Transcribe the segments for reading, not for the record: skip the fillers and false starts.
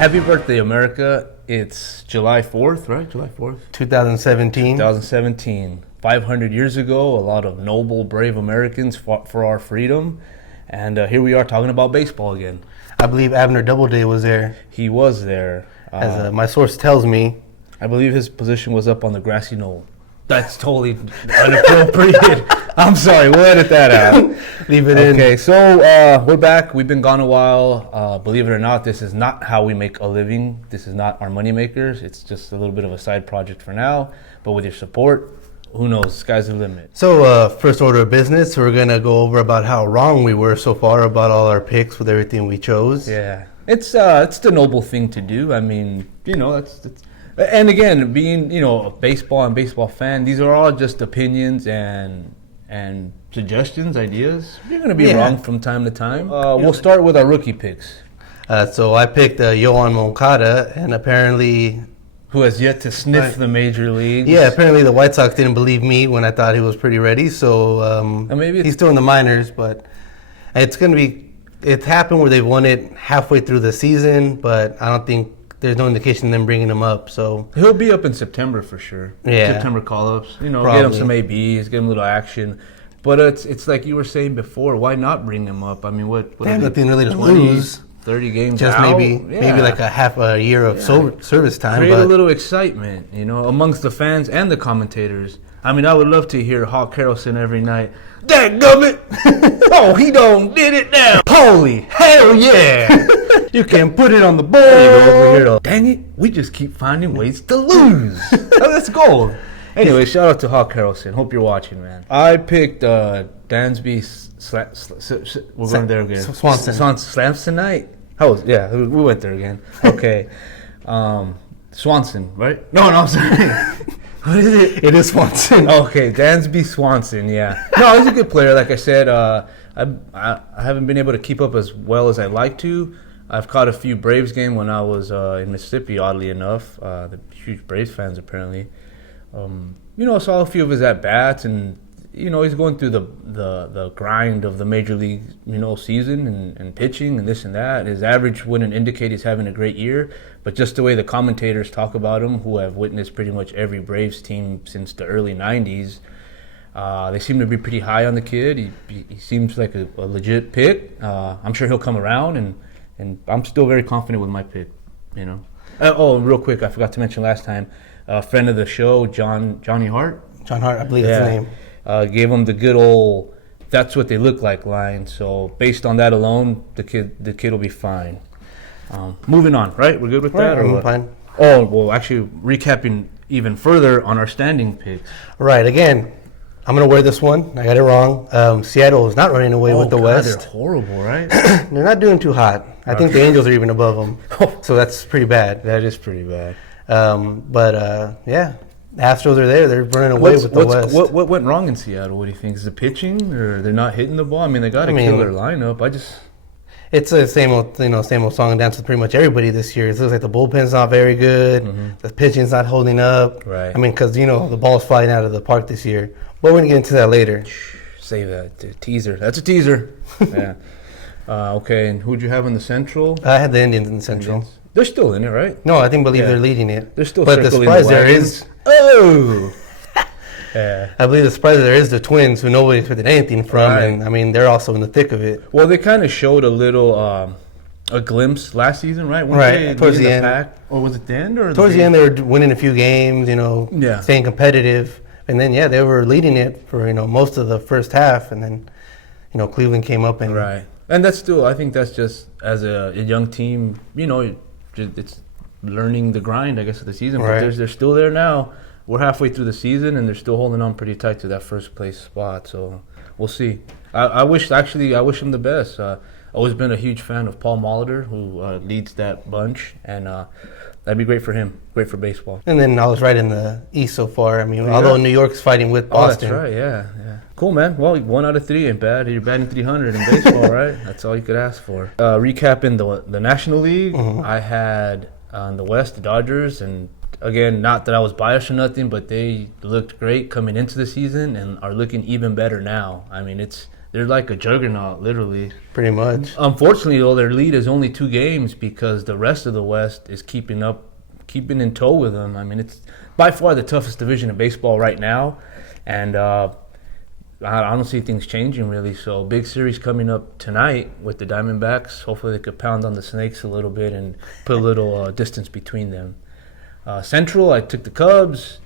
Happy birthday, America. It's July 4th, right? July 4th? 2017. 2017. 500 years ago, a lot of noble, brave Americans fought for our freedom. And here we are talking about baseball again. I believe Abner Doubleday was there. He was there. As my source tells me. I believe his position was up on the grassy knoll. That's totally inappropriate. I'm sorry, we'll edit that out. Leave it in. Okay, so we're back. We've been gone a while. Believe it or not, this is not how we make a living. This is not our money makers. It's just a little bit of a side project for now. But with your support, who knows? Sky's the limit. So first order of business, we're going to go over about how wrong we were so far about all our picks with everything we chose. Yeah, it's the noble thing to do. I mean, that's and again, being, a baseball and baseball fan, these are all just opinions and suggestions, ideas. You're going to be wrong from time to time. We'll start with our rookie picks. So I picked Yohan Moncada, and apparently... Who has yet to sniff the major leagues. Yeah, apparently the White Sox didn't believe me when I thought he was pretty ready. So maybe he's still in the minors, but it's going to be... It's happened where they've won it halfway through the season, but I don't think there's no indication of them bringing him up. So he'll be up in September for sure. Yeah, September call-ups. Get him some ABs, get him a little action. But it's like you were saying before. Why not bring him up? I mean, what they have nothing really to lose. 30 games just out? Maybe like a half a year of service time. Create a little excitement, amongst the fans and the commentators. I mean, I would love to hear Hawk Harrelson every night. Dadgummit! Oh, he done did it now. Holy hell yeah! You can put it on the board. Over here. Dang it, we just keep finding ways to lose. Let's go. Anyway, shout out to Hawk Harrelson. Hope you're watching, man. I picked Dansby. We're going there again. Swansonite. We went there again. Okay. Swanson, right? No, I'm sorry. What is it? It is Swanson. Okay, Dansby Swanson, yeah. No, he's a good player. Like I said, I haven't been able to keep up as well as I'd like to. I've caught a few Braves games when I was in Mississippi, oddly enough. The huge Braves fans, apparently. Saw a few of his at-bats, and, he's going through the grind of the major league, season and pitching and this and that. His average wouldn't indicate he's having a great year, but just the way the commentators talk about him, who have witnessed pretty much every Braves team since the early 90s, they seem to be pretty high on the kid. He seems like a legit pick. I'm sure he'll come around, and I'm still very confident with my pick, real quick, I forgot to mention last time, a friend of the show, Johnny Hart. John Hart, I believe that's the name. Gave him the good old "that's what they look like" line. So based on that alone, the kid will be fine. Moving on, right? We're good with that? I'm fine. Oh, well, actually, recapping even further on our standing picks. Right, again, I'm going to wear this one. I got it wrong. Seattle is not running away with the West. They're horrible, right? They're not doing too hot. I think the Angels are even above them. So that's pretty bad. That is pretty bad. Yeah. The Astros are there. They're running away with the West. What went wrong in Seattle? What do you think? Is it pitching, or they're not hitting the ball? I mean, they got to kill their lineup. It's the same old song and dance with pretty much everybody this year. It looks like the bullpen's not very good. Mm-hmm. The pitching's not holding up. Right. I mean, because, the ball's flying out of the park this year. But we're going to get into that later. Save that. Teaser. That's a teaser. Yeah. Okay, and who'd you have in the Central? I had the Indians in the Central. Indians. They're still in it, right? No, I believe they're leading it. They're still but the surprise there is... Oh! Yeah. I believe the surprise there is the Twins, who nobody expected anything from, right. And, I mean, they're also in the thick of it. Well, they kind of showed a little... a glimpse last season, right? Towards the end. Pack, or was it the end? Or towards the end, they were winning a few games, staying competitive. And then, they were leading it for, most of the first half. And then, Cleveland came up and... Right. And that's still, I think that's just, as a young team, it's learning the grind, I guess, of the season. Right. But they're still there now. We're halfway through the season, and they're still holding on pretty tight to that first place spot. So we'll see. I wish him the best. Always been a huge fan of Paul Molitor, who leads that bunch, and that'd be great for him, great for baseball. And then I was right in the East so far. I mean, although New York's fighting with Boston. Oh, that's right, yeah. Cool, man. Well, 1 out of 3 ain't bad. You're batting 300 in baseball, right? That's all you could ask for. Recapping the National League, I had on the West, the Dodgers, and again, not that I was biased or nothing, but they looked great coming into the season and are looking even better now. I mean, they're like a juggernaut, literally. Pretty much. Unfortunately, though, their lead is only 2 games because the rest of the West is keeping in tow with them. I mean, it's by far the toughest division of baseball right now, and I don't see things changing really. So big series coming up tonight with the Diamondbacks. Hopefully, they could pound on the Snakes a little bit and put a little distance between them. Central, I took the Cubs.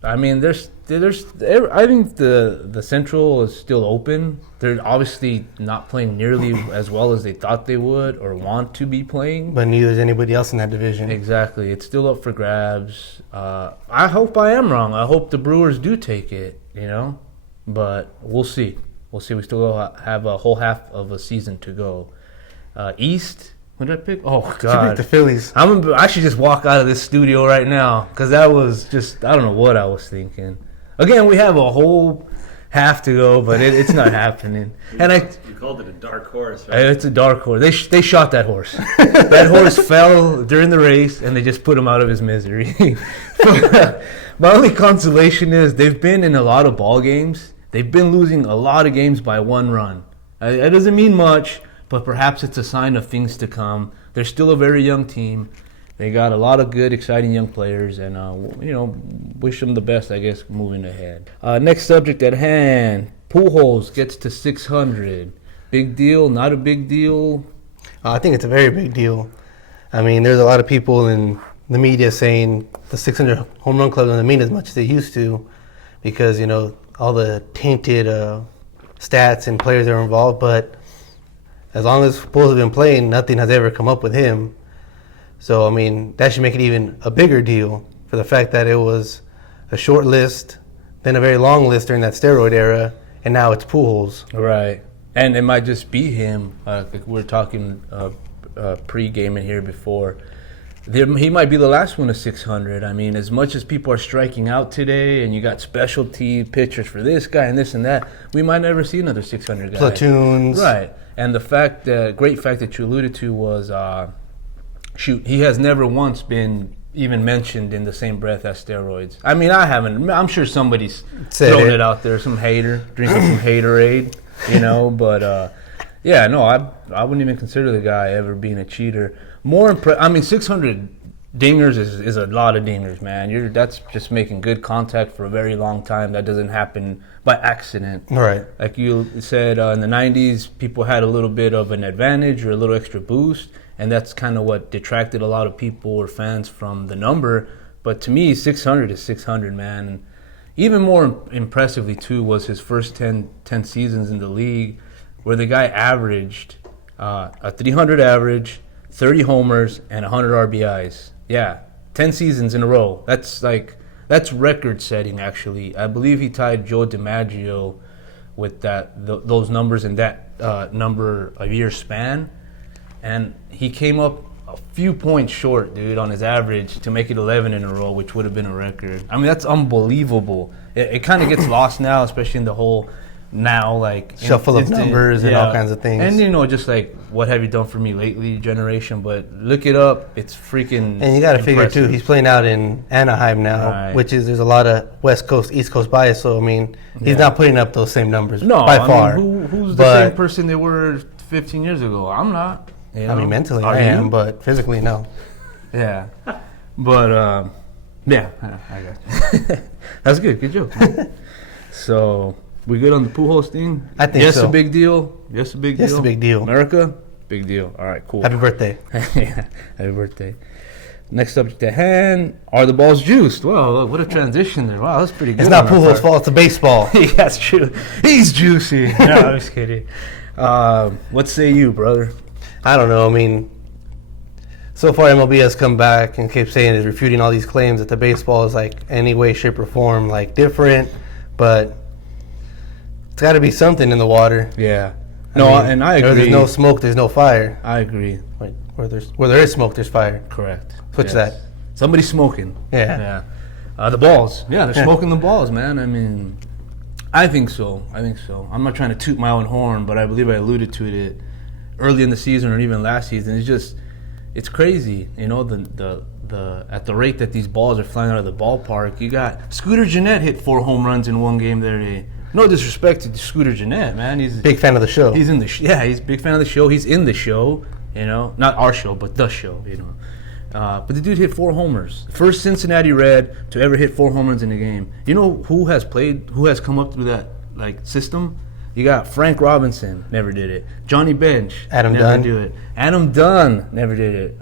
I mean, I think the Central is still open. They're obviously not playing nearly as well as they thought they would or want to be playing. But neither is anybody else in that division. Exactly. It's still up for grabs. I hope I am wrong. I hope the Brewers do take it, But we'll see. We still have a whole half of a season to go. East... What did I pick? Oh, God. You picked the Phillies. I should just walk out of this studio right now because that was just, I don't know what I was thinking. Again, we have a whole half to go, but it's not happening. You called it a dark horse, right? It's a dark horse. They shot that horse. That horse fell during the race, and they just put him out of his misery. My only consolation is they've been in a lot of ball games. They've been losing a lot of games by 1 run. That doesn't mean much, but perhaps it's a sign of things to come. They're still a very young team. They got a lot of good, exciting young players, and wish them the best, I guess, moving ahead. Next subject at hand: Pujols gets to 600. Big deal? Not a big deal? I think it's a very big deal. I mean, there's a lot of people in the media saying the 600 home run club doesn't mean as much as they used to, because all the tainted stats and players that are involved, but as long as Pujols have been playing, nothing has ever come up with him. So, I mean, that should make it even a bigger deal for the fact that it was a short list, then a very long list during that steroid era, and now it's Pujols. Right. And it might just be him. We were talking pre-game in here before. He might be the last one of 600. I mean, as much as people are striking out today and you got specialty pitchers for this guy and this and that, we might never see another 600 guy. Platoons. Right. And the great fact that you alluded to was, he has never once been even mentioned in the same breath as steroids. I mean, I haven't. I'm sure somebody's thrown it out there, some hater, drinking some haterade, But, I wouldn't even consider the guy ever being a cheater. 600 dingers is a lot of dingers, man. That's just making good contact for a very long time. That doesn't happen by accident. Right. Like you said, in the 90s, people had a little bit of an advantage or a little extra boost, and that's kind of what detracted a lot of people or fans from the number. But to me, 600 is 600, man. And even more impressively, too, was his first 10 seasons in the league, where the guy averaged a 300 average, 30 homers, and 100 RBIs. Yeah, 10 seasons in a row. That's record-setting, actually. I believe he tied Joe DiMaggio with those numbers in that number of year span. And he came up a few points short, dude, on his average to make it 11 in a row, which would have been a record. I mean, that's unbelievable. It kind of gets lost now, especially in the whole shuffle of numbers and all kinds of things. And, just like, what have you done for me lately generation. But look it up. It's freaking And you got to figure, too, he's playing out in Anaheim now, right, which is, there's a lot of West Coast, East Coast bias. So, I mean, he's not putting up those same numbers by far. Who's the same person they were 15 years ago? I'm not. I mean, mentally I am, but physically, no. Yeah. But, I got you. That's good. Good joke. So, we good on the Pujols thing? I think so. Yes, a big deal. Yes, a big deal. Yes, a big deal. America? Big deal. All right, cool. Happy birthday. Yeah, happy birthday. Next subject at hand: are the balls juiced? Wow, what a transition there. Wow, that's pretty good. It's not Pujols' fault. It's a baseball. Yeah, that's true. He's juicy. No, I'm just kidding. What say you, brother? I don't know. I mean, so far MLB has come back and keeps saying is refuting all these claims that the baseball is like any way, shape, or form like different, but it's got to be something in the water. Yeah. And I agree. Where there's no smoke, there's no fire. I agree. Wait, where there is smoke, there's fire. Correct. What's that? Somebody's smoking. Yeah. The balls. Yeah, they're smoking the balls, man. I mean, I think so. I'm not trying to toot my own horn, but I believe I alluded to it early in the season or even last season. It's crazy. The at the rate that these balls are flying out of the ballpark. You got Scooter Gennett hit 4 home runs in one game the other day. No disrespect to Scooter Gennett, man. He's big fan of the show. He's in the he's a big fan of the show. He's in the show, you know, not our show, but the show, you know. But the dude hit 4 homers. First Cincinnati Red to ever hit 4 home runs in a game. You know who has come up through that like system? You got Frank Robinson, never did it. Johnny Bench, Adam never Dunn. do it. Adam Dunn, never did it.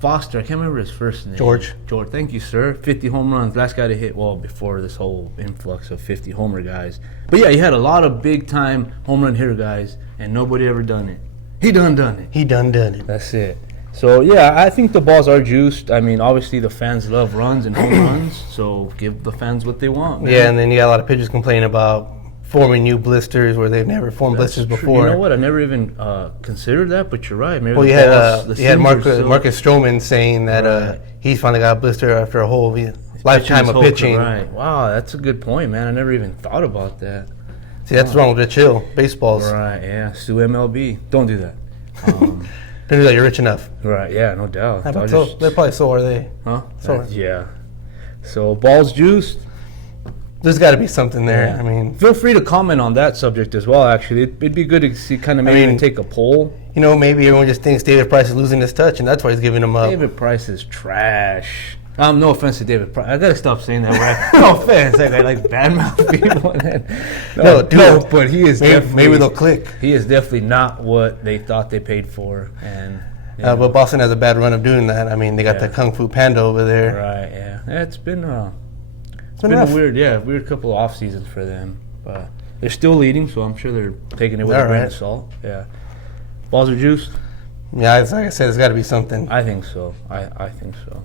Foster, I can't remember his first name. George, thank you, sir. 50 home runs. Last guy to hit, well, before this whole influx of 50 homer guys. But yeah, he had a lot of big-time home run hitter guys, and nobody ever done it. He done it. He done it. That's it. So, yeah, I think the balls are juiced. I mean, obviously the fans love runs and home runs, so give the fans what they want, man. Yeah, and then you got a lot of pitchers complaining about forming new blisters where they've never formed blisters before. You know what? I never even considered that, but you're right. Maybe you had Marcus Stroman saying that he's finally got a blister after a whole lifetime of pitching. Right. Wow, that's a good point, man. I never even thought about that. See, that's wrong with the chill baseballs. Right, yeah. Sue MLB. Don't do that. Don't do that. You're rich enough. Right, yeah, no doubt. They're probably so are they. Huh? Yeah. So, balls juiced. There's got to be something there. Yeah. I mean, feel free to comment on that subject as well. Actually, it'd be good to see maybe even take a poll. You know, maybe everyone just thinks David Price is losing his touch, and that's why he's giving him up. David Price is trash. No offense to David Price. I gotta stop saying that. No offense. I like badmouth people. No, but he is maybe they'll click. He is definitely not what they thought they paid for, and. But Boston has a bad run of doing that. I mean, they got the Kung Fu Panda over there. Right. Yeah. It's been a weird couple of off seasons for them, but they're still leading, so I'm sure they're taking it with a grain of salt. Yeah, balls are juiced. Yeah, like I said, it's got to be something. I think so. I think so.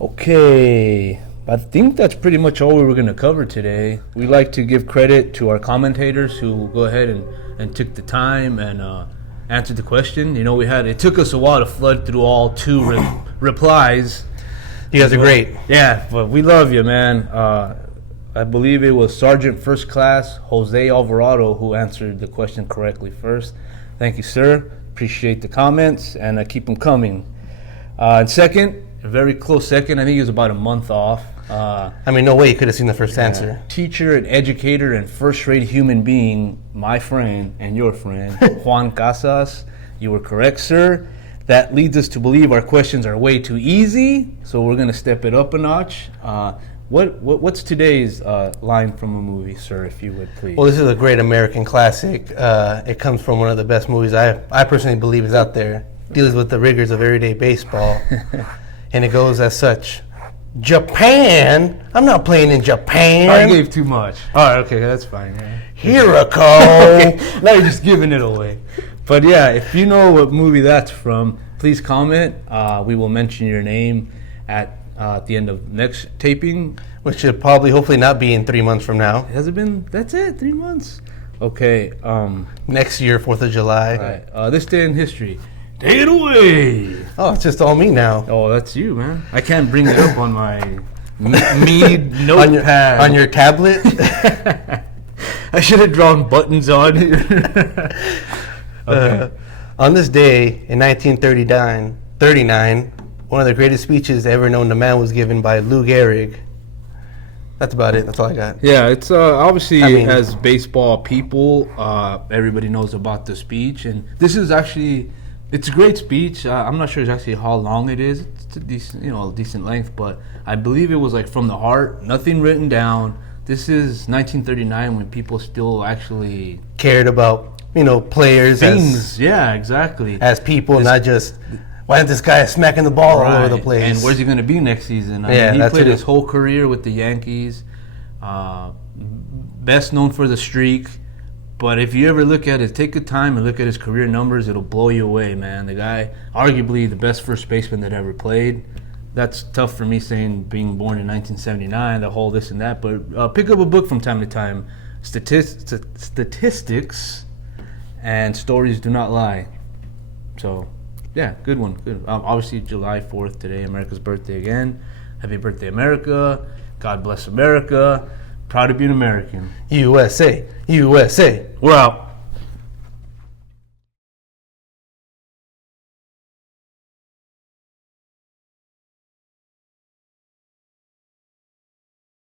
Okay, I think that's pretty much all we were going to cover today. We'd like to give credit to our commentators who go ahead and took the time and answered the question. You know, it took us a while to flood through all 2 replies. You guys are great. Yeah, but we love you, man. I believe it was Sergeant First Class Jose Alvarado who answered the question correctly first. Thank you, sir. Appreciate the comments, and keep them coming. And second, a very close second, I think he was about a month off. No way you could have seen the first answer. Teacher and educator and first-rate human being, my friend and your friend, Juan Casas. You were correct, sir. That leads us to believe our questions are way too easy, so we're going to step it up a notch. What's today's line from a movie, sir, if you would, please? Well, this is a great American classic. It comes from one of the best movies I personally believe is out there. Deals with the rigors of everyday baseball. And it goes as such. Japan? I'm not playing in Japan. I gave too much. All right, okay, that's fine. Yeah. Hiroko. Okay, now you're just giving it away. But yeah, if you know what movie that's from, please comment. We will mention your name at the end of next taping. Which should hopefully not be in 3 months from now. Has it been? That's it, 3 months. Okay. Next year, 4th of July. Right. This day in history. Take it away. Oh, it's just all me now. Oh, that's you, man. I can't bring it up on my notepad. On your tablet? I should have drawn buttons on it. Okay. On this day in 1939, one of the greatest speeches ever known to man was given by Lou Gehrig. That's about it. That's all I got. Yeah, it's obviously as baseball people, everybody knows about the speech, and this is actually it's a great speech. I'm not sure exactly how long it is. It's a decent length, but I believe it was like from the heart, nothing written down. This is 1939 when people still actually cared about players, things. Yeah, exactly. As people, not just why isn't this guy smacking the ball all over the place? And where's he going to be next season? I mean, he played his whole career with the Yankees. Best known for the streak. But if you ever look at it, take the time and look at his career numbers, it'll blow you away, man. The guy, arguably the best first baseman that ever played. That's tough for me saying being born in 1979, the whole this and that. But pick up a book from time to time. Statistics and stories do not lie. So, yeah, good one. Good. Obviously, July 4th today, America's birthday again. Happy birthday, America. God bless America. Proud to be an American. USA. USA. We're out.